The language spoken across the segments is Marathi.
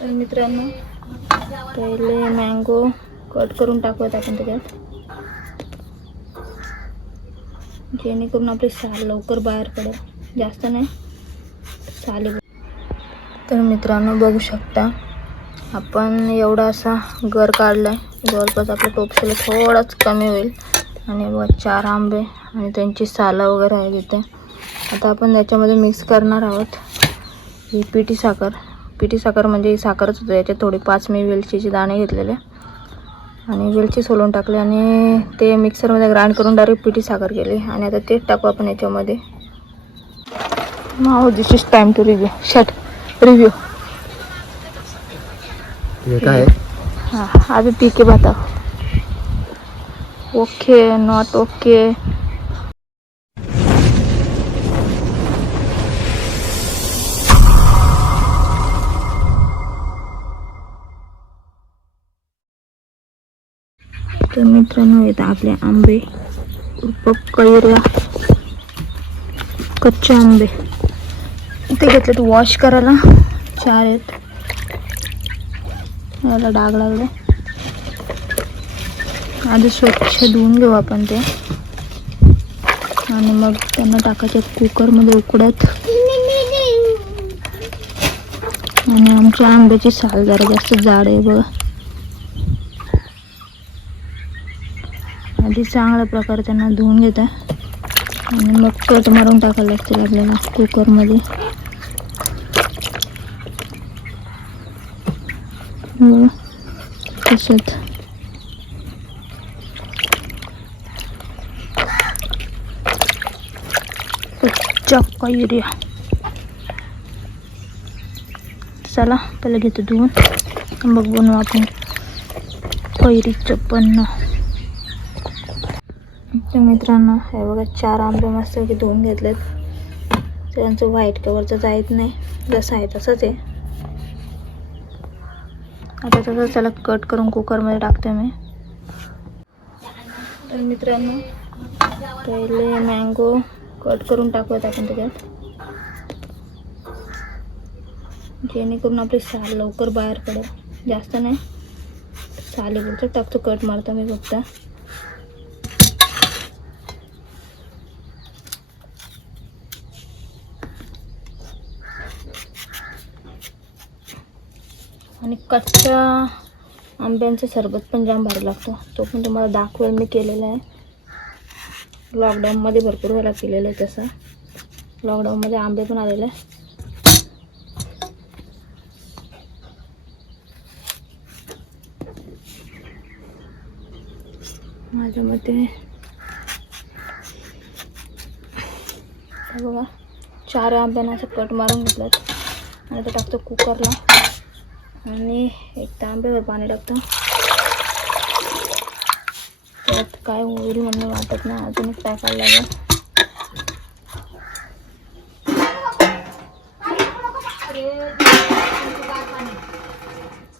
तर मित्रांनो, पहिले मँगो कट करून टाकूयात आपण त्याच्यात, जेणेकरून आपली साल लवकर बाहेर पडेल. जास्त नाही, साली. तर मित्रांनो बघू शकता, आपण एवढा असा गर काढलाय. जवळपास आपल्या टोपशीला थोडाच कमी होईल. आणि व 4 आंबे आणि त्यांची सालं वगैरे आहे तिथे. आता आपण याच्यामध्ये मिक्स करणार आहोत ही पिठी साखर. पिठी साखर म्हणजे ही साखरच होतं. याच्यात थोडी 5 मी वेलचीचे दाणे घेतलेले आणि वेलची सोलून टाकले आणि ते मिक्सरमध्ये ग्राइंड करून डायरेक्ट पिठी साखर केली. आणि आता तेच टाकू आपण याच्यामध्ये. Now this is time to review. Review ये काय आहे? हाँ, अभी पी के बताओ. Okay, not okay. तर मित्रांनो, येतात आपले आंबे, कैऱ्या, कच्चे आंबे इथे घेतलेत वॉश करायला. 4 आहेत. याला डाग लागले. आधी स्वच्छ धुवून घेऊ आपण ते आणि मग त्यांना टाकायचे कुकरमध्ये उकड्यात. आणि आमच्या आंब्याची साल जरा जास्त जाड आहे बघा. आधी चांगल्या प्रकारे त्यांना धुवून घेता आणि मग कट मारून टाकायला लागतील आपल्याला कुकरमध्ये. तसंच कच्च्या कैऱ्या. चला पहिलं घेतो धुवून, मग बनवू आपण कैरीचं पन्ह. तर मित्रांनो, हे बघा 4 आंबे मस्त धुवून घेतलेत. त्यांचं व्हाईट कवरचं जायत नाही, जसं आहे तसंच आहे. आता तसं त्याला कट करून कुकरमध्ये टाकते मी. तर मित्रांनो, पहिले मँगो कट करून टाकूयात आपण त्याच्यात, जेणेकरून आपली साल लवकर बाहेर पडेल. जास्त नाही, सालीपुरतं टाकतो, कट मारतो मी फक्त. आणि कच्च्या आंब्यांचं सरबत पण जाम भारी लागतो. तो पण तुम्हाला दाखवेल मी केलेला आहे. लॉकडाऊनमध्ये भरपूर वेळा केलेलं आहे तसं. लॉकडाऊनमध्ये आंबे पण आलेले. माझ्या मते बघा 4 आंब्यांना असं कट मारून घेतलं आणि ते टाकतो कुकरला. आणि 1 तांब्यावर पाणी टाकतो. त्यात काय होईल म्हणून वाटत नाही, अजून एक टाकायला लागेल.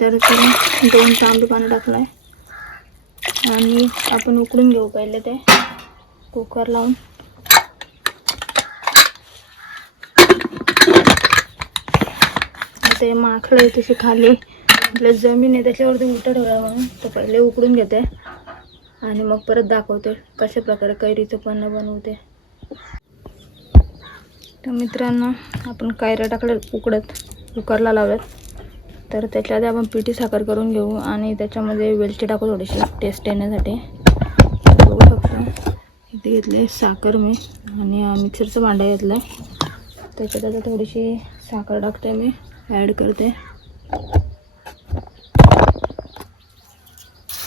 तर 2 तांबे पाणी टाकलंय आणि आपण उकळून घेऊ पहिले ते कुकर लावून. ते माखळं तशी खाली आपल्या जमीन आहे त्याच्यावरती उलटं ठेवलं म्हणून तर पहिले उकडून घेते आणि मग परत दाखवते कशा प्रकारे कैरीचं पन्ह बनवते. तर मित्रांनो, आपण कैऱ्या टाकल्या उकडत कुकरला लावल्यात. तर त्याच्या आधी आपण पिठी साखर करून घेऊ आणि त्याच्यामध्ये वेलची टाकू थोडीशी टेस्ट येण्यासाठी. बघू शकता इथे घेतले साखर मी आणि मिक्सरचं भांडं घेतलं. त्याच्यात आता थोडीशी साखर टाकते मी, ॲड करते.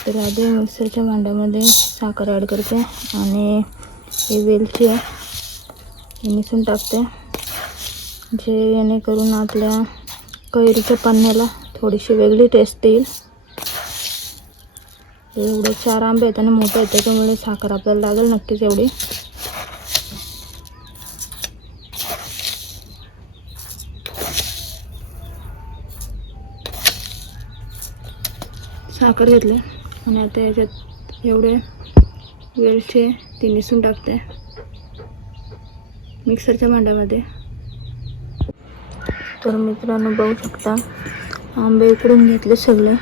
तर आधी मिक्सरच्या भांड्यामध्ये साखर ॲड करते आणि ही वेलची आहे ही मिसळून टाकते, जेणेकरून आपल्या कैरीच्या पन्ह्याला थोडीशी वेगळी टेस्ट येईल. एवढे 4 आंबे आहेत आणि मोठे आहेत त्याच्यामुळे साखर आपल्याला लागेल नक्कीच एवढी. साखर घेतली आणि आता याच्यात एवढे वेलचे ती मिसळून टाकते मिक्सरच्या भांड्यामध्ये. तर मित्रांनो बघू शकता आंबे उकडून घेतले सगळे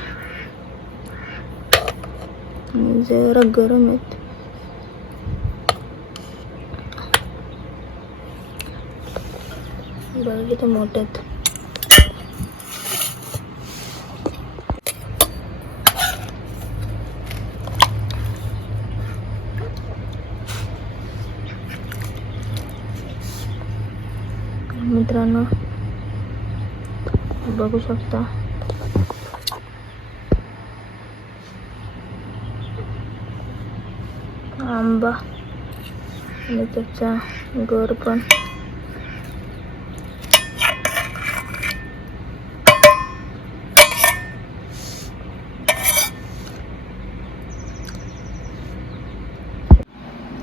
आणि जरा गरम आहेत. बघा किती मोठे आहेत. मित्रांनो बघू शकता आंबा आणि त्याचा गर पण.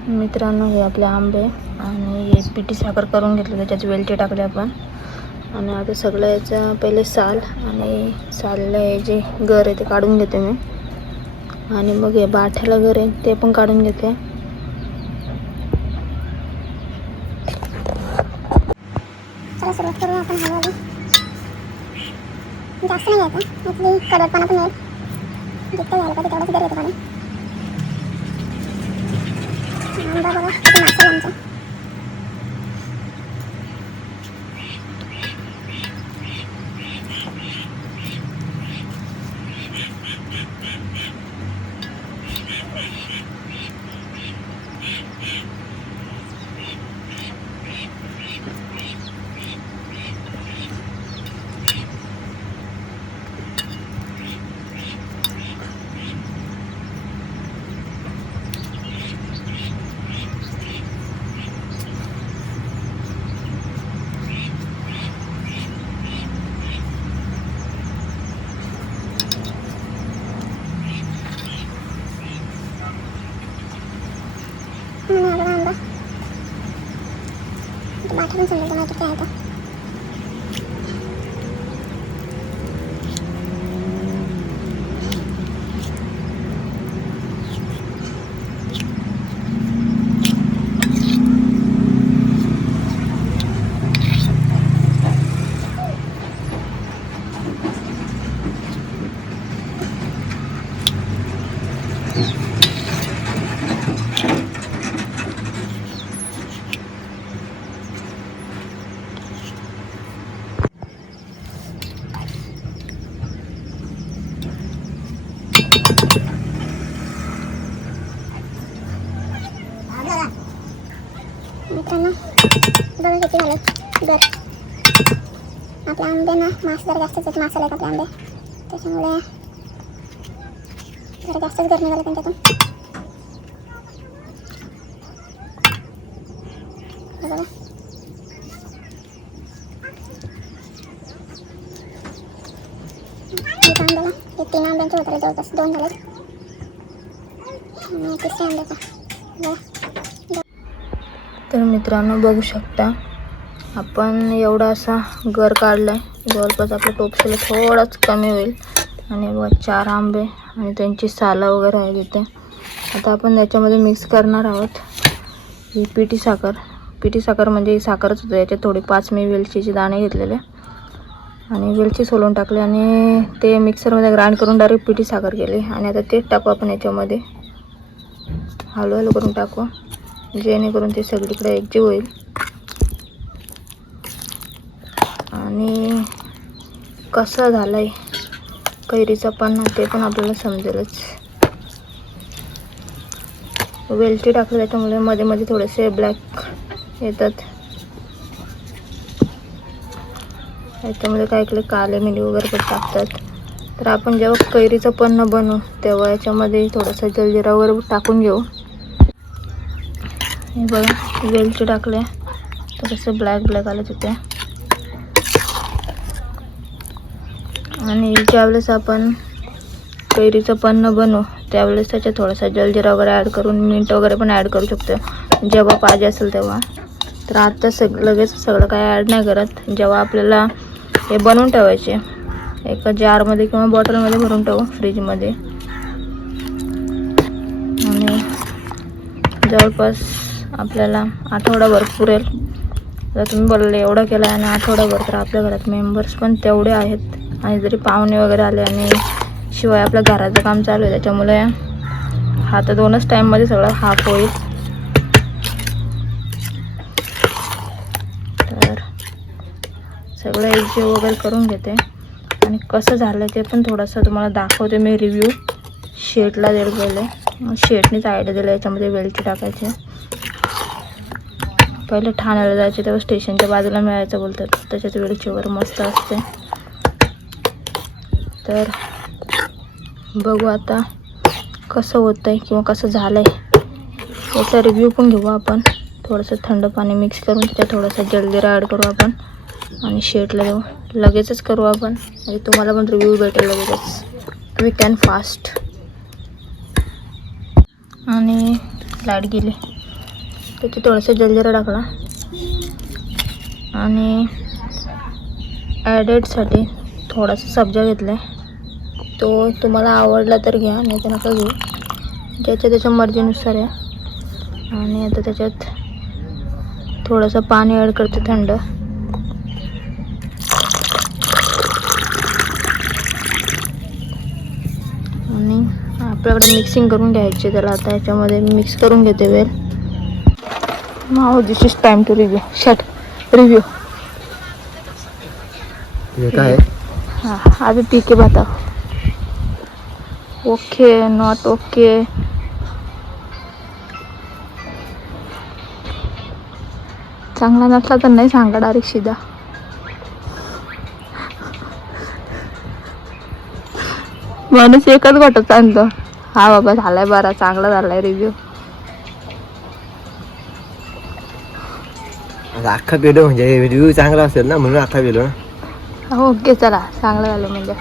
मित्रांनो हे आपले आंबे आणि हे पिठी साखर करून घेतलं, त्याच्यात वेलची टाकली आपण. आणि आता सगळं याचं पहिले साल आणि सालला हे जे गर आहे ते काढून घेते मी. आणि मग हे बाठ्याला गर आहे ते पण काढून घेते. चला सुरुवात करूया आपण हळूहळू. जास्त नाही घ्यायचं, इथली कडवटपणा पण येईल. जितकं घ्यायला पाहिजे तेवढंच गर येतं पाणी. आंबा बघा किती नाचेल आमचा. आंबा बाठा पण समजलं नाही किती आहे तो. मित्रांनो बघा किती झालं गर. आपल्या आंब्यांना मास जरा जास्तच आहेत, मासाला आहेत आपले आंबे, त्याच्यामुळे जरा जास्तच गर निघालं त्यांच्यातून. बघा एक आंब्याला हे 3 आंब्यांचे होते, जवळपास 2 झाले. आणि तिसऱ्या आंब्याचा बघा. तर मित्रांनो बघू शकता आपण एवढा असा गर काढलाय, जवळपास आपल्या टोपशीला थोडाच कमी होईल. आणि बघा 4 आंबे आणि त्यांची सालं वगैरे आहे तिथे. आता आपण त्याच्यामध्ये मिक्स करणार आहोत ही पिठी साखर. पिठी साखर म्हणजे ही साखरच होतं. याच्यात थोडी 5 मी वेलचीचे दाणे घेतलेले आणि वेलची सोलून टाकले आणि ते मिक्सरमध्ये ग्राइंड करून डायरेक्ट पिठी साखर केली. आणि आता तेच टाकू आपण याच्यामध्ये, हळूहळू करून टाकू जेणेकरून ते सगळीकडे एकजीव होईल. आणि कसा झालाय कैरीचा पन्ना ते पण आपल्याला समजेलच. वेलची टाकली त्याच्यामुळे मध्ये मध्ये थोडेसे ब्लॅक येतात. याच्यामध्ये काही काही काळे मिरी वगैरे पण टाकतात. तर आपण जेव्हा कैरीचं पन्ना बनवू तेव्हा याच्यामध्ये थोडासा जलजिरा वगैरे टाकून घेऊ. हे बघा वेलची टाकले, थोडंसं ब्लॅक ब्लॅक आलं तिथे. आणि ज्यावेळेस आपण कैरीचं पन्नं बनवू त्यावेळेस त्याच्यात थोडासा जलजिरा वगैरे ॲड करून मीठ वगैरे पण ॲड करू शकतो जेव्हा पाहिजे असेल तेव्हा. तर आता लगेच सगळं काय ॲड नाही करत. जेव्हा आपल्याला हे बनवून ठेवायचे एका जारमध्ये किंवा बॉटलमध्ये भरून ठेवू फ्रीजमध्ये. आणि जवळपास आपल्याला आठवडाभर पुरेल आता तुम्ही बोलले एवढं केलं आणि आठवड्याभर, तर आपल्या घरात मेंबर्स पण तेवढे आहेत आणि जरी पाहुणे वगैरे आले आणि शिवाय आपल्या घराचं काम चालू आहे त्याच्यामुळे हा तर 2च टाईममध्ये सगळं हाफ होईल. तर सगळं एकजीव वगैरे करून घेते आणि कसं झालं ते पण थोडंसं तुम्हाला दाखवते मी रिव्ह्यू. शेटला दिलं पहिले, शेटनीच आयडिया दिला याच्यामध्ये वेलची टाकायची. पहिले ठाण्याला जायचे तेव्हा स्टेशनच्या बाजूला मिळायचं बोलतात, त्याच्यात वेलची वगैरे मस्त असते. तर बघू आता कसं होतं आहे किंवा कसं झालं आहे याचा रिव्ह्यू पण घेऊ आपण. थोडंसं थंड पाणी मिक्स करून त्याच्यात थोडंसं जलजिरा ॲड करू आपण आणि शेटला देऊ. लगेचच करू आपण आणि तुम्हाला पण रिव्ह्यू भेटेल लगेचच, क्विक अँड फास्ट. आणि लाईट गेली, त्याच्यात थोडंसं जलजिरा टाकला आणि ॲडेडसाठी थोडासा सब्जा घेतला आहे. तो तुम्हाला आवडला तर घ्या, नाही तर नका घेऊ, ज्याच्या त्याच्या मर्जीनुसार आहे. आणि आता त्याच्यात थोडंसं पाणी ॲड करते थंड. आणि आपल्याकडे मिक्सिंग करून घ्यायचे त्याला. आता याच्यामध्ये मिक्स करून घेते well. Now this is time to review. शट रिव्ह्यू. काय हाँ अभी पी के बताओ. Okay not okay. चांगला नसला तर नाही सांगा, डायरेक्ट सीधा. माणूस एकच घोटच आणतो. हा बाबा झालाय बरा, चांगला झालाय रिव्ह्यू. अख्खा पेलो म्हणजे रिव्ह्यू चांगला असेल ना म्हणून अख्खा पेलो ना. ओके चला चांगलं झालं म्हणजे.